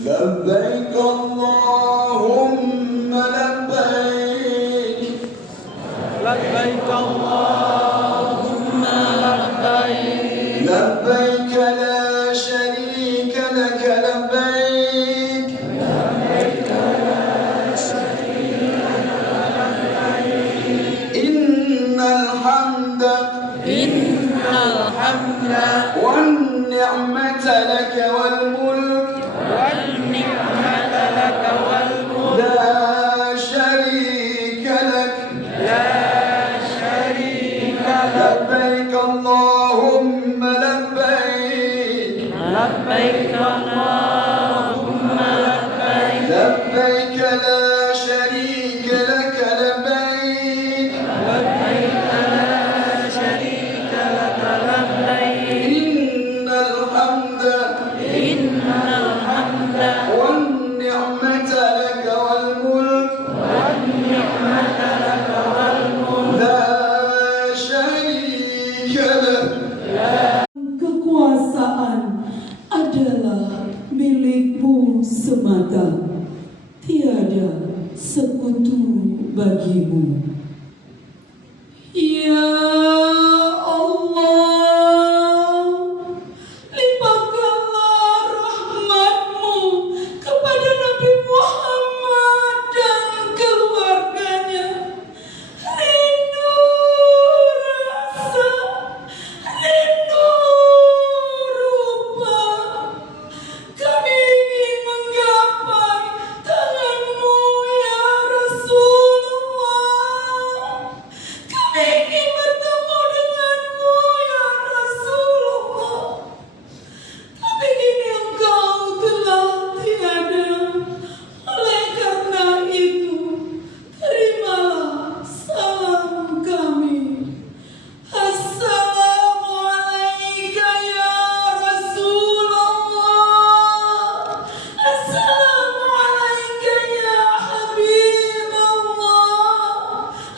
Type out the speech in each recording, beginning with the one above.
لبيك اللهم لبيك لبيك اللهم لبيك لبيك لا شريك لك لبيك لبيك لا شريك لك لبيك إن الحمد والنعمة لك والملك لا شريك لك لبيك اللهم لبيك لبيك اللهم لبيك لبيك لا شريك لك لبيك لبيك لا شريك لك لبيك إن الحمد والنعمة لك والملك لا شريك لك. Kekuasaan adalah milikmu semata, tiada sekutu bagimu. Ya Allah, limpahkanlah rahmat-Mu kepada Nabi Muhammad dan keluarganya. Rindu rasa, rindu rupa, kami ingin menggapai tangan-Mu ya Rasulullah. Kami ingin bertemu dengan-Mu ya Rasulullah. Tapi kini Engkau telah tiada. Oleh karena itu, terimalah salam kami. Assalamualaikum ya Rasulullah. Assalamualaikum ya Habibullah.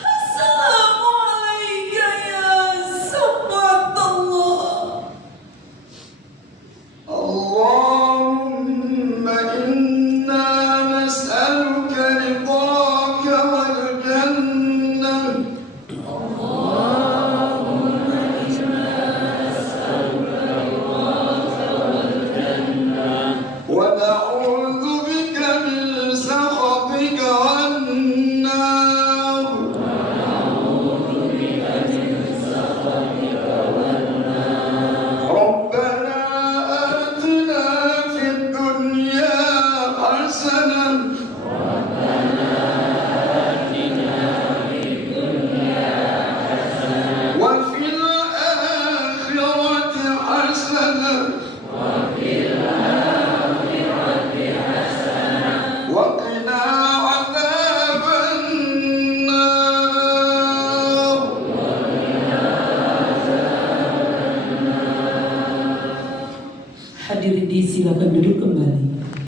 Assalamualaikum ya Sahabatullah. اللهم إنا نسألك رضاك والجنة ونعوذ بك من سخطك والنار ربنا آتنا في الدنيا حسنة وفي الآخرة حسنة وقنا عذاب النار. Hadirin silakan duduk kembali.